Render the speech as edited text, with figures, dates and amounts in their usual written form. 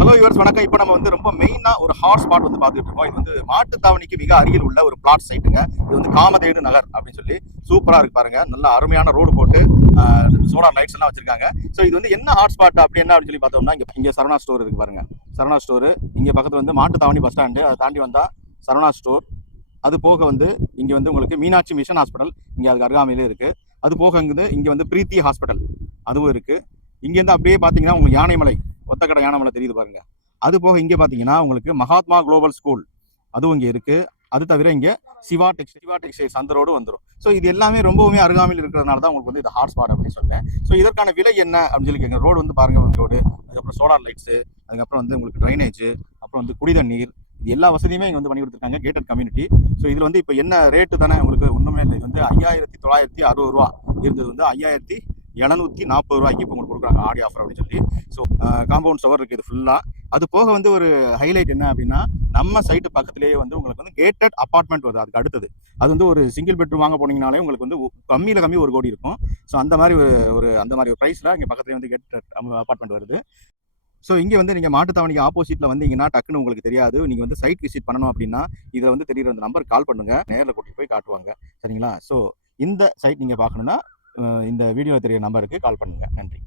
Hello yours வணக்கம். இப்போ நம்ம வந்து ரொம்ப மெயினா ஒரு ஹாட் ஸ்பாட் வந்து பார்த்துட்டு இருக்கோம். இது வந்து மாட்டுத்தாவணிக்கு மிக அருகில் உள்ள ஒரு பிளாட் சைட்டுங்க. இது வந்து காமதேனு நகர் அப்படின்னு சொல்லி சூப்பரா இருக்கு பாருங்க. நல்ல அருமையான ரோடு போட்டு சோலார் லைட்ஸ் எல்லாம் வச்சிருக்காங்க. ஸோ இது வந்து என்ன ஹாட் ஸ்பாட் அப்படி என்ன அப்படின்னு சொல்லி பார்த்தோம்னா, இங்க சரவணா ஸ்டோர் இருக்கு பாருங்க. சரவணா ஸ்டோர் இங்க பக்கத்துல வந்து மாட்டுத்தாவணி பஸ் ஸ்டாண்டு, அதை தாண்டி வந்தா சரவணா ஸ்டோர். அது போக வந்து இங்க வந்து உங்களுக்கு மீனாட்சி மிஷன் ஹாஸ்பிட்டல் இங்க அதுக்கு அருகாமையிலே இருக்கு. அது போக இங்க வந்து பிரீத்தி ஹாஸ்பிட்டல் அதுவும் இருக்கு. இங்க இருந்து அப்படியே பாத்தீங்கன்னா உங்களுக்கு யானைமலை, ஒத்தக்கடை யானைமலை தெரியுது பாருங்க. அது போக இங்க பாத்தீங்கன்னா உங்களுக்கு மகாத்மா குளோபல் ஸ்கூல் அதுவும் இங்க இருக்கு. அது தவிர இங்க சிவா டெக்ஸ்டைல்ஸ் அந்த ரோடு வந்துடும். ஸோ இது எல்லாமே ரொம்பவுமே அருகாமையில் இருக்கிறதுனால தான் உங்களுக்கு வந்து இது ஹாட் ஸ்பாட் அப்படின்னு சொல்றேன். ஸோ இதற்கான விலை என்ன அப்படின்னு சொல்லி கேட்குங்க. ரோடு வந்து பாருங்க, ரோடு, அதுக்கப்புறம் சோலார் லைட்ஸ், அதுக்கப்புறம் வந்து உங்களுக்கு ட்ரைனேஜ், அப்புறம் வந்து குடி தண்ணீர், இது எல்லா வசதியுமே இங்க வந்து பண்ணி கொடுத்துருக்காங்க. Gated community. ஸோ இதுல வந்து இப்போ என்ன ரேட்டு தானே உங்களுக்கு ஒண்ணுமே இல்லை. இது வந்து 5960 ரூபா இருந்தது வந்து 5740 ரூபாய்க்கு இப்போ உங்களுக்கு கொடுக்குறாங்க ஆடி ஆஃபர் அப்படின்னு சொல்லி. ஸோ காம்பவுண்ட் சுவர் இருக்கு இது ஃபுல்லா. அது போக வந்து ஒரு ஹைலைட் என்ன அப்படின்னா, நம்ம சைட்டு பக்கத்திலேயே வந்து உங்களுக்கு வந்து கேட்டட் அபார்ட்மெண்ட் வருது. அதுக்கு அடுத்தது அது வந்து ஒரு சிங்கிள் பெட்ரூம் வாங்க போனீங்கனாலே உங்களுக்கு வந்து கம்மியில கம்மி 1 கோடி இருக்கும். ஸோ அந்த மாதிரி அந்த மாதிரி ஒரு பிரைஸ்ல இங்க பக்கத்துலேயே வந்து கேட்டட் அபார்ட்மெண்ட் வருது. ஸோ இங்கே வந்து நீங்கள் மாட்டுத்தாவணிக்கு ஆப்போசிட்டில் வந்தீங்கன்னா டக்குன்னு உங்களுக்கு தெரியாது. நீங்கள் வந்து சைட் விசிட் பண்ணணும் அப்படின்னா இதில் வந்து தெரியுற அந்த நம்பர் கால் பண்ணுங்க, நேரில் கூட்டிட்டு போய் காட்டுவாங்க. சரிங்களா? ஸோ இந்த சைட் நீங்கள் பார்க்கணுன்னா இந்த வீடியோவில் தெரியுற நம்பருக்கு கால் பண்ணுங்க. நன்றி.